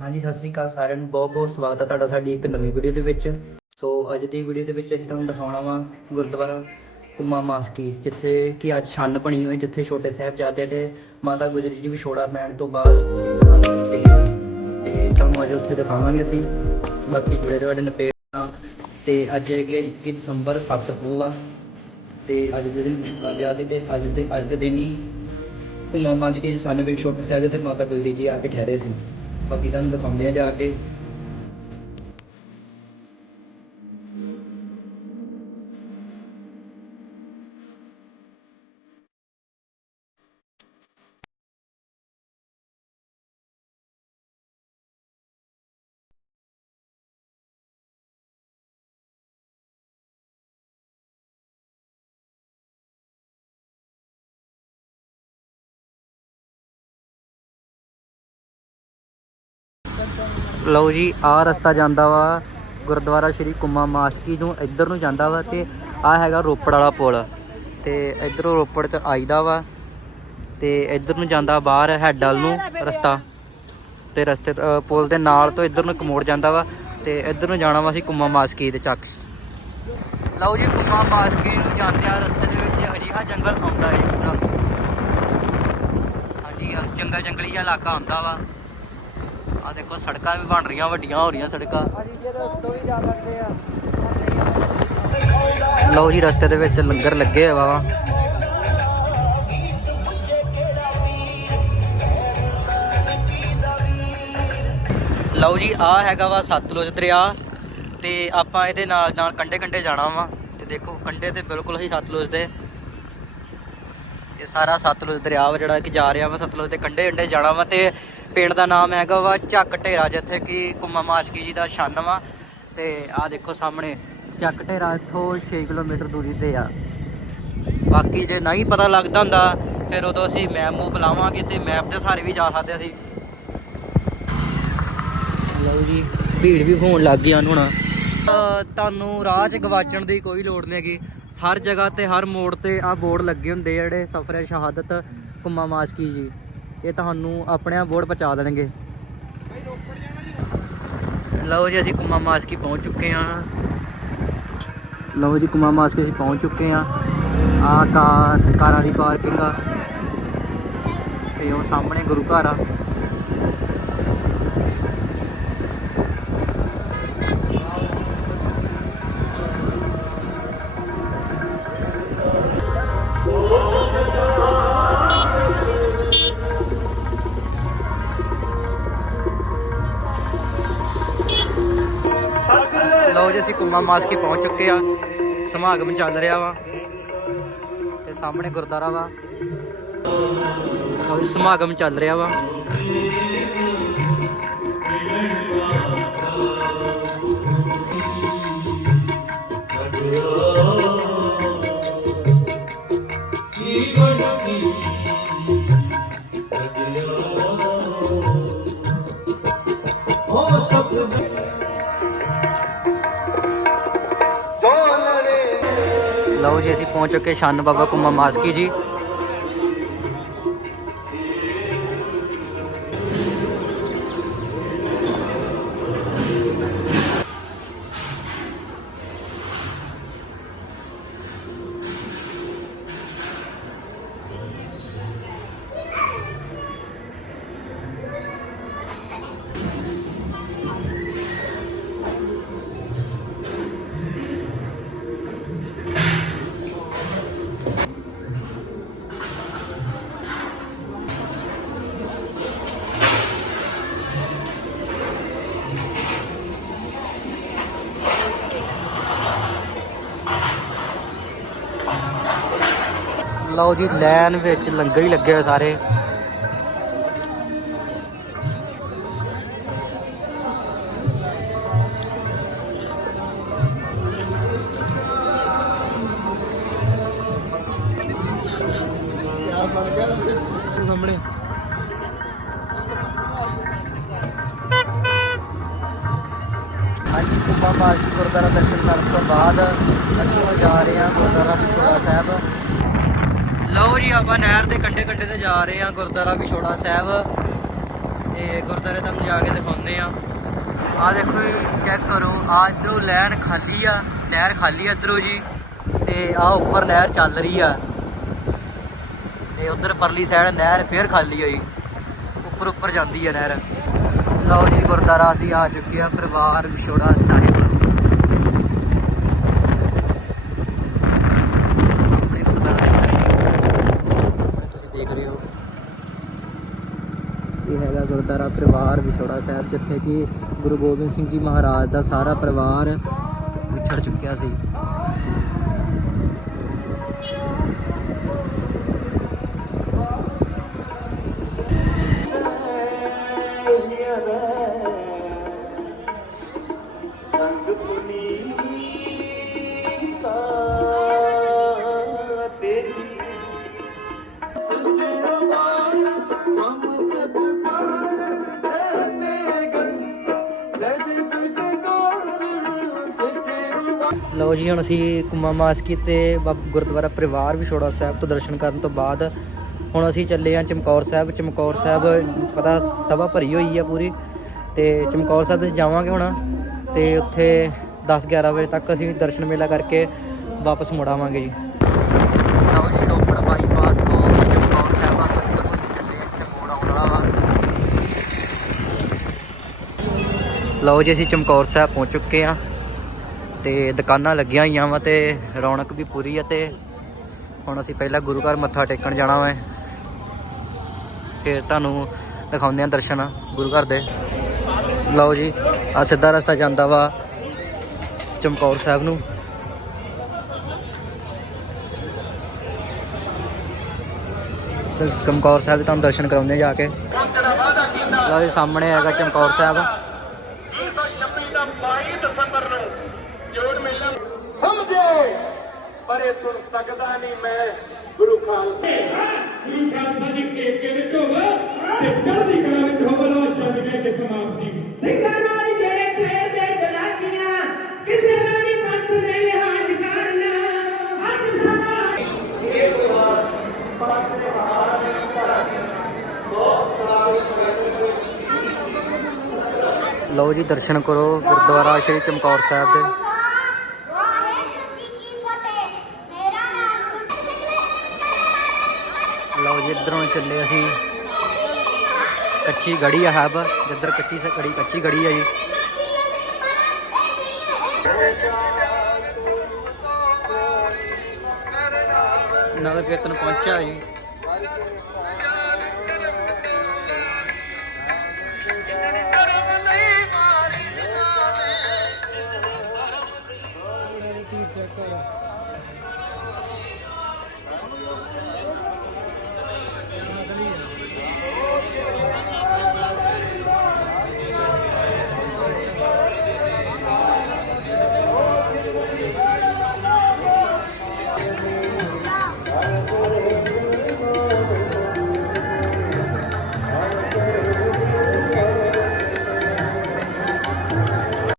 ਹਾਂਜੀ, ਸਤਿ ਸ੍ਰੀ ਅਕਾਲ ਸਾਰਿਆਂ ਨੂੰ। ਬਹੁਤ ਬਹੁਤ ਸਵਾਗਤ ਹੈ ਤੁਹਾਡਾ ਸਾਡੀ ਇੱਕ ਨਵੀਂ ਵੀਡੀਓ ਦੇ ਵਿੱਚ। ਸੋ ਅੱਜ ਦੀ ਵੀਡੀਓ ਦੇ ਵਿੱਚ ਅਸੀਂ ਤੁਹਾਨੂੰ ਦਿਖਾਉਣਾ ਵਾ ਗੁਰਦੁਆਰਾ ਕੁਮਾ ਮਾਸਕੀ, ਜਿੱਥੇ ਕਿ ਅੱਜ ਛੰਨ ਬਣੀ ਹੋਈ, ਜਿੱਥੇ ਛੋਟੇ ਸਾਹਿਬਜ਼ਾਦੇ ਤੇ ਮਾਤਾ ਗੁਜਰੀ ਜੀ ਵਿਛੋੜਾ ਪੈਣ ਤੋਂ ਬਾਅਦ ਤੇ ਤੁਹਾਨੂੰ ਅੱਜ ਉੱਥੇ ਦਿਖਾਵਾਂਗੇ ਅਸੀਂ। ਬਾਕੀ ਜੁੜੇ ਰਹੋ ਸਾਡੇ ਨਪੇੜ ਨਾਲ ਤੇ ਅੱਜ ਹੈਗੇ 21 ਦਸੰਬਰ 7 ਪੂਆ। ਤੇ ਅੱਜ ਦੇ ਦਿਨ ਵਿਛੋੜਾ ਸੀ ਤੇ ਅੱਜ ਦੇ ਅੱਜ ਦੇ ਦਿਨ ਹੀ ਕੁਮਾ ਮਾਸਕੀ ਸਾਨੂੰ ਵੀ ਛੋਟੇ ਸਾਹਿਬਜ਼ਾਦੇ ਤੇ ਮਾਤਾ ਗੁਜਰੀ ਜੀ ਆ ਕੇ ਠਹਿਰੇ ਸੀ। ਬਾਕੀ ਤੁਹਾਨੂੰ ਦਿਖਾਉਂਦੇ ਆ ਜਾ ਕੇ। ਲਓ ਜੀ, ਆਹ ਰਸਤਾ ਜਾਂਦਾ ਵਾ ਗੁਰਦੁਆਰਾ ਸ਼੍ਰੀ ਕੁਮਾ ਮਾਸਕੀ ਨੂੰ ਇੱਧਰ ਨੂੰ ਜਾਂਦਾ ਵਾ ਤੇ ਆ ਹੈਗਾ ਰੋਪੜ ਵਾਲਾ ਪੁਲ ਤੇ ਇੱਧਰੋਂ ਰੋਪੜ ਚ ਆਈਦਾ ਵਾ ਤੇ ਇੱਧਰ ਨੂੰ ਜਾਂਦਾ ਬਾਹਰ ਹੈਡਲ ਨੂੰ ਰਸਤਾ ਤੇ ਰਸਤੇ ਪੁਲ ਦੇ ਨਾਲ ਤੋਂ ਇੱਧਰ ਨੂੰ ਇੱਕ ਮੋੜ ਜਾਂਦਾ ਵਾ ਤੇ ਇੱਧਰ ਨੂੰ ਜਾਣਾ ਵਾ ਅਸੀਂ ਕੁੰਮਾ ਮਾਸਕੀ ਦੇ ਚੱਕ। ਲਓ ਜੀ, ਕੁਮਾ ਮਾਸਕੀ ਨੂੰ ਜਾਂਦੇ ਆ ਰਸਤੇ ਦੇ ਵਿੱਚ ਅਜਿਹਾ ਜੰਗਲ ਆਉਂਦਾ ਹੈ ਪੂਰਾ। ਹਾਂਜੀ ਜੰਗਲ ਜੰਗਲੀ ਜਿਹਾ ਇਲਾਕਾ ਆਉਂਦਾ ਵਾ। ਆ ਦੇਖੋ, ਸੜਕਾਂ ਵੀ ਬਣ ਰਹੀਆਂ, ਵੱਡੀਆਂ ਹੋ ਰਹੀਆਂ ਸੜਕਾਂ। ਲਓ ਜੀ, ਰਸਤੇ ਦੇ ਵਿੱਚ ਲੰਗਰ ਲੱਗੇ ਹੋਇਆ ਵਾ ਲਓ ਜੀ ਆ ਹੈਗਾ ਵਾ ਸਤਲੁਜ ਦਰਿਆ, ਤੇ ਆਪਾਂ ਇਹਦੇ ਨਾਲ ਨਾਲ ਕੰਡੇ ਕੰਡੇ ਜਾਣਾ ਵਾ। ਤੇ ਦੇਖੋ ਕੰਡੇ ਤੇ ਬਿਲਕੁਲ ਹੀ ਸਤਲੁਜ ਦੇ। ਇਹ ਸਾਰਾ ਸਤਲੁਜ ਦਰਿਆ ਵਾ ਜਿਹੜਾ ਕਿ ਜਾ ਰਿਹਾ ਵਾ, ਸਤਲੁਜ ਦੇ ਕੰਡੇ ਕੰਡੇ ਜਾਣਾ ਵਾ, ਤੇ ਪਿੰਡ ਦਾ ਨਾਮ ਹੈਗਾ ਵਾ ਚੱਕ ਢੇਰਾ, ਜਿੱਥੇ ਕਿ ਕੁਮਾ ਮਾਸ਼ਕੀ ਜੀ ਦਾ ਛੰਨ ਵਾ। ਤੇ ਆਹ ਦੇਖੋ ਸਾਹਮਣੇ ਚੱਕ ਢੇਰਾ ਇੱਥੋਂ 6 ਕਿਲੋਮੀਟਰ ਦੂਰੀ ਤੇ ਆ। ਬਾਕੀ ਜੇ ਨਹੀਂ ਪਤਾ ਲੱਗਦਾ ਹੁੰਦਾ, ਫਿਰ ਉਦੋਂ ਅਸੀਂ ਮੈਪ ਮੂਪ ਲਾਵਾਂਗੇ ਤੇ ਮੈਪ ਦੇ ਸਹਾਰੇ ਵੀ ਜਾ ਸਕਦੇ ਅਸੀਂ। ਲਓ ਜੀ, ਭੀੜ ਵੀ ਹੋਣ ਲੱਗ ਗਈ ਹੁਣ। ਤੁਹਾਨੂੰ ਰਾਹ 'ਚ ਗਵਾਚਣ ਦੀ ਕੋਈ ਲੋੜ ਨਹੀਂ ਹੈਗੀ। ਹਰ ਜਗ੍ਹਾ ਤੇ ਹਰ ਮੋੜ ਤੇ ਆ ਬੋਰਡ ਲੱਗੇ ਹੁੰਦੇ ਆ ਜਿਹੜੇ ਸਫਰੇ ਸ਼ਹਾਦਤ ਕੁਮਾ ਮਾਸ਼ਕੀ ਜੀ। ਇਹ ਤੁਹਾਨੂੰ ਆਪਣੇ ਆਪ ਬੋਰਡ ਪਹੁੰਚਾ ਦੇਣਗੇ। ਲਓ ਜੀ, ਅਸੀਂ ਕੁਮਾ ਮਾਸ਼ਕੀ ਪਹੁੰਚ ਚੁੱਕੇ ਹਾਂ। ਲਓ ਜੀ, ਕੁਮਾ ਮਾਸ਼ਕੀ ਅਸੀਂ ਪਹੁੰਚ ਚੁੱਕੇ ਹਾਂ। ਆ ਕਾਰ ਕਾਰਾਂ ਦੀ ਪਾਰਕਿੰਗ ਆ। ਤੇ ਉਹ ਸਾਹਮਣੇ ਗੁਰੂ ਘਰ ਆ। ਲਓ ਜੀ, ਅਸੀਂ ਕੁੰਮਾ ਮਾਸਕੀ ਪਹੁੰਚ ਚੁੱਕੇ ਆ। ਸਮਾਗਮ ਚੱਲ ਰਿਹਾ ਵਾ ਤੇ ਸਾਹਮਣੇ ਗੁਰਦਾਰਾ ਵਾ। ਲਓ ਜੀ, ਸਮਾਗਮ ਚੱਲ ਰਿਹਾ ਵਾ। ਲਓ ਜੀ ਅਸੀਂ ਪਹੁੰਚ ਚੁੱਕੇ ਸ਼ਾਨ ਬਾਬਾ ਕੁੰਮਾ ਮਾਸਕੀ ਜੀ। ਲਓ ਜੀ ਲਾਈਨ ਵਿੱਚ ਲੰਗਰ ਹੀ ਲੱਗੇ ਹੋਏ ਸਾਰੇ। ਸਾਹਮਣੇ। ਹਾਂਜੀ ਕੁੰਭਾ ਮਾਰਕੀ ਗੁਰਦੁਆਰਾ ਦਰਸ਼ਨ ਕਰਨ ਤੋਂ ਬਾਅਦ ਅਸੀਂ ਜਾ ਰਹੇ ਹਾਂ ਗੁਰਦੁਆਰਾ ਸਾਹਿਬ। ਲਓ ਜੀ, ਆਪਾਂ ਨਹਿਰ ਦੇ ਕੰਢੇ ਕੰਢੇ ਤੇ ਜਾ ਰਹੇ ਹਾਂ, ਗੁਰਦੁਆਰਾ ਵਿਛੋੜਾ ਸਾਹਿਬ। ਤੇ ਗੁਰਦੁਆਰੇ ਤੁਹਾਨੂੰ ਜਾ ਕੇ ਦਿਖਾਉਂਦੇ ਆ ਆ ਦੇਖੋ ਜੀ ਚੈੱਕ ਕਰੋ, ਆ ਇਧਰੋਂ ਲੈਣ ਖਾਲੀ ਆ, ਨਹਿਰ ਖਾਲੀ ਆ ਇਧਰੋਂ ਜੀ। ਤੇ ਆ ਉੱਪਰ ਨਹਿਰ ਚੱਲ ਰਹੀ ਆ। ਤੇ ਉਧਰ ਪਰਲੀ ਸਾਈਡ ਨਹਿਰ ਫੇਰ ਖਾਲੀ ਹੋਈ। ਉੱਪਰ ਉੱਪਰ ਜਾਂਦੀ ਆ ਨਹਿਰ। ਲਓ ਜੀ, ਗੁਰਦੁਆਰਾ ਅਸੀਂ ਆ ਚੁੱਕੇ ਆ ਪਰਿਵਾਰ ਵਿਛੋੜਾ ਸਾਹਿਬ ਸਾਹਮਣੇ ਗੁਰਦੁਆਰਾ ਸਾਹਮਣੇ ਤੁਸੀਂ ਦੇਖ ਰਹੇ ਹੋ ਇਹ ਹੈਗਾ ਗੁਰਦੁਆਰਾ ਪਰਿਵਾਰ ਵਿਛੋੜਾ ਸਾਹਿਬ, ਜਿੱਥੇ ਕਿ ਗੁਰੂ ਗੋਬਿੰਦ ਸਿੰਘ ਜੀ ਮਹਾਰਾਜ ਦਾ ਸਾਰਾ ਪਰਿਵਾਰ ਵਿਛੜ ਚੁੱਕਿਆ ਸੀ। ਲਓ ਜੀ, ਹੁਣ ਅਸੀਂ ਕੁਮਾ ਮਾਸਕੀ ਤੇ ਬਾਬ- ਗੁਰਦੁਆਰਾ ਪਰਿਵਾਰ ਵਿਛੋੜਾ ਸਾਹਿਬ ਤੋਂ ਦਰਸ਼ਨ ਕਰਨ ਤੋਂ ਬਾਅਦ ਹੁਣ ਅਸੀਂ ਚੱਲੇ ਹਾਂ ਚਮਕੌਰ ਸਾਹਿਬ। ਚਮਕੌਰ ਸਾਹਿਬ ਪਤਾ ਸਭਾ ਭਰੀ ਹੋਈ ਆ ਪੂਰੀ ਤੇ ਚਮਕੌਰ ਸਾਹਿਬ ਅਸੀਂ ਜਾਵਾਂਗੇ ਹੁਣ ਤੇ ਉੱਥੇ 10 11 ਵਜੇ ਤੱਕ ਅਸੀਂ ਦਰਸ਼ਨ ਮੇਲਾ ਕਰਕੇ ਵਾਪਸ ਮੁੜ ਆਵਾਂਗੇ ਜੀ। ਲਓ ਜੀ, ਰੋਪੜ ਬਾਈਪਾਸ ਤੋਂ ਚਮਕੌਰ ਸਾਹਿਬ ਵੱਲ ਨੂੰ ਇੱਧਰ ਨੂੰ ਅਸੀਂ ਚੱਲੇ ਇੱਥੇ ਮੋੜ ਆਉਣ ਵਾਲਾ ਵਾ। ਲਓ ਜੀ, ਅਸੀਂ ਚਮਕੌਰ ਸਾਹਿਬ ਪਹੁੰਚ ਚੁੱਕੇ ਆ ਤੇ ਦੁਕਾਨਾਂ ਲੱਗੀਆਂ ਹੋਈਆਂ ਵਾ ਤੇ ਰੌਣਕ ਵੀ ਪੂਰੀ ਹੈ ਤੇ ਹੁਣ ਅਸੀਂ ਪਹਿਲਾਂ ਗੁਰੂ ਘਰ ਮੱਥਾ ਟੇਕਣ ਜਾਣਾ ਵਾ। ਫਿਰ ਤੁਹਾਨੂੰ ਦਿਖਾਉਂਦੇ ਆ ਦਰਸ਼ਨ ਗੁਰੂ ਘਰ ਦੇ। ਲਓ ਜੀ ਆ ਸਿੱਧਾ ਰਸਤਾ ਜਾਂਦਾ ਵਾ ਚਮਕੌਰ ਸਾਹਿਬ ਨੂੰ। ਚਮਕੌਰ ਸਾਹਿਬ ਦੇ ਤੁਹਾਨੂੰ ਦਰਸ਼ਨ ਕਰਾਉਂਦੇ ਆ ਜਾ ਕੇ। ਲਓ ਜੀ, ਸਾਹਮਣੇ ਹੈਗਾ ਚਮਕੌਰ ਸਾਹਿਬ 1926 ਦਾ 22 ਦਸੰਬਰ ਨੂੰ ਜੋੜ ਮੇਲਾ ਸਮਝੋ ਪਰ ਇਹ ਸੁਣ ਸਕਦਾ ਨਹੀਂ ਮੈਂ ਗੁਰੂ ਖਾਲਸਾ। ਗੁਰੂ ਖਾਲਸਾ ਜੀ ਕੇਕੇ ਵਿੱਚ ਹੋਵੇ ਤੇ ਚੜ੍ਹਦੀ ਕਲਾ ਵਿੱਚ ਹੋਵੇ ਲੋ ਛੱਡ ਕੇ ਕਿ ਸਮਾਪਤੀ ਸਿੰਘਾਂ ਨਾਲ ਜਿਹੜੇ ਖੇਡਦੇ ਚਲਾਕੀਆਂ ਕਿਸੇ ਦਾ ਨਹੀਂ ਪੰਥ ਨੇ ਲਿਹਾਜ਼ ਕਰਨਾ। ਅੱਜ ਸਮਾਜ ਲਓ ਜੀ ਦਰਸ਼ਨ ਕਰੋ ਗੁਰਦੁਆਰਾ ਸ਼੍ਰੀ ਚਮਕੌਰ ਸਾਹਿਬ ਦੇ। ਇਧਰੋਂ ਚੱਲੇ ਅਸੀਂ, ਕੱਚੀ ਗੜੀ ਆ ਹਬ, ਜਿੱਧਰ ਕੱਚੀ ਸੜੀ ਕੱਚੀ ਗੜੀ ਆ ਜੀ। ਨਗਰ ਕੀਰਤਨ ਪਹੁੰਚਿਆ ਜੀ। ਚੈੱਕ ਕਰੋ।